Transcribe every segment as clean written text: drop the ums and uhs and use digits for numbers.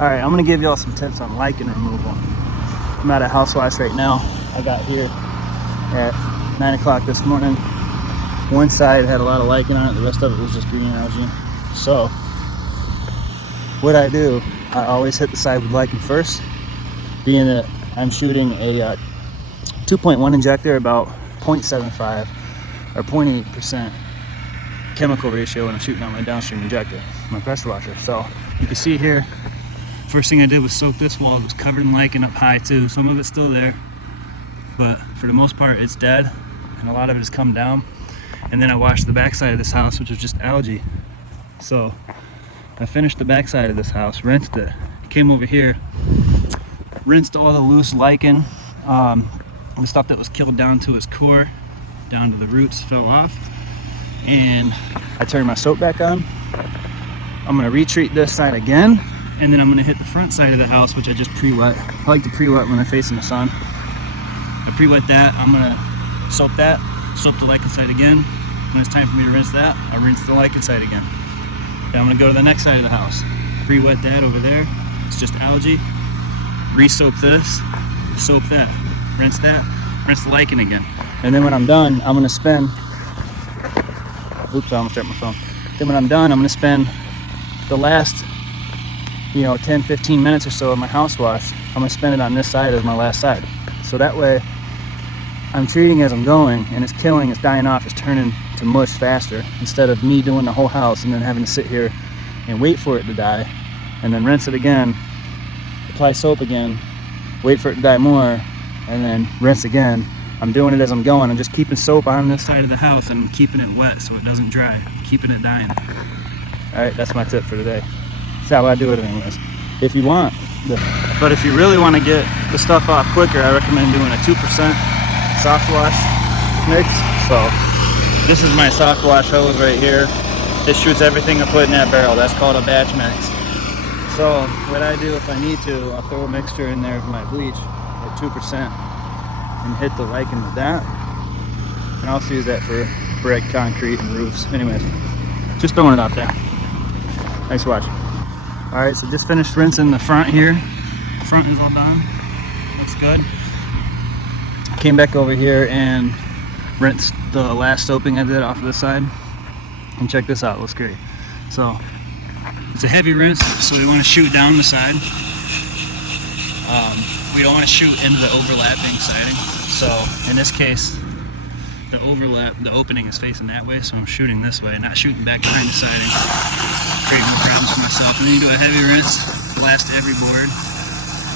All right, I'm gonna give y'all some tips on lichen removal. I'm at a house wash right now. I got here at 9 o'clock this morning. One side had a lot of lichen on it, the rest of it was just green algae. So what I do, I always hit the side with lichen first, being that I'm shooting a 2.1 injector, about 0.75 or 0.8% chemical ratio when I'm shooting on my downstream injector, my pressure washer. So you can see here, first thing I did was soak this wall. It was covered in lichen up high too. Some of it's still there, but for the most part it's dead, and a lot of it has come down. And then I washed the backside of this house, which was just algae. So I finished the backside of this house, rinsed it, came over here, rinsed all the loose lichen, the stuff that was killed down to its core, down to the roots, fell off. And I turned my soap back on. I'm gonna retreat this side again, and then I'm gonna hit the front side of the house, which I just pre-wet. I like to pre-wet when I'm facing the sun. I pre-wet that. I'm gonna soap that, soap the lichen side again. When it's time for me to rinse that, I rinse the lichen side again. Then I'm gonna go to the next side of the house, pre-wet that over there. It's just algae. Re-soap this, soap that, rinse the lichen again. And then when I'm done, I'm gonna spend, oops, I almost dropped my phone. Then when I'm done, I'm gonna spend the last 10-15 minutes or so of my house wash. I'm gonna spend it on this side as my last side. So that way I'm treating as I'm going, and it's killing, it's dying off, it's turning to mush faster, instead of me doing the whole house and then having to sit here and wait for it to die, and then rinse it again, apply soap again, wait for it to die more, and then rinse again. I'm doing it as I'm going. I'm just keeping soap on this side of the house and keeping it wet so it doesn't dry, keeping it dying. All right, that's my tip for today. That's how I do it anyways. If you want, but if you really want to get the stuff off quicker, I recommend doing a 2% soft wash mix. So this is my soft wash hose right here. This shoots everything I put in that barrel. That's called a batch mix. So what I do, if I need to, I'll throw a mixture in there of my bleach at 2% and hit the lichen with that. And I also use that for brick, concrete, and roofs. Anyways, just throwing it out there. Thanks for watching. All right, so just finished rinsing the front here. The front is all done. Looks good. Came back over here and rinsed the last soaping I did off of this side. And check this out, looks great. So it's a heavy rinse, so we want to shoot down the side. We don't want to shoot into the overlapping siding. So in this case, the opening is facing that way, so I'm shooting this way, not shooting back behind the siding. Creating more problems for myself. And then you do a heavy rinse, blast every board.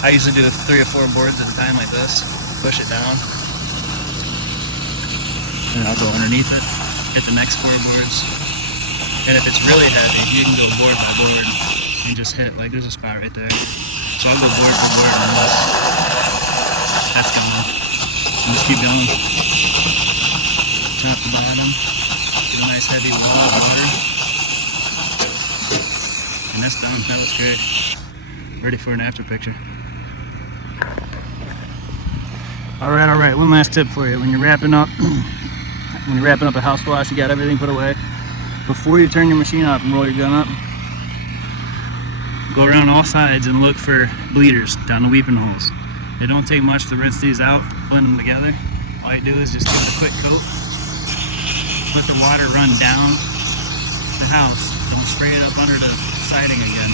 I usually do 3 or 4 boards at a time like this. Push it down. And I'll go underneath it, hit the next 4 boards. And if it's really heavy, you can go board by board and just hit, like there's a spot right there. So I'll go board for board on this. That's going. And just keep going. Top to bottom. Get a nice heavy wall of water. And that's done. That looks great. Ready for an after picture. All right. One last tip for you. When you're wrapping up a house wash, you got everything put away. Before you turn your machine off and roll your gun up, go around all sides and look for bleeders down the weeping holes. It don't take much to rinse these out, blend them together. All you do is just give it a quick coat, let the water run down the house, and we'll spray it up under the siding again.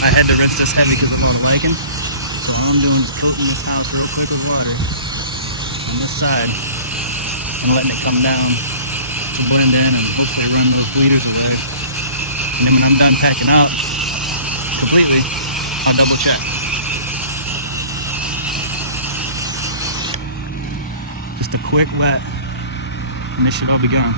I had to rinse this heavy because of all the lichen, so all I'm doing is coating this house real quick with water on this side and letting it come down to blend in and hopefully run those bleeders away. And then when I'm done packing up completely, I'll double check. Just a quick wet and this should all be gone.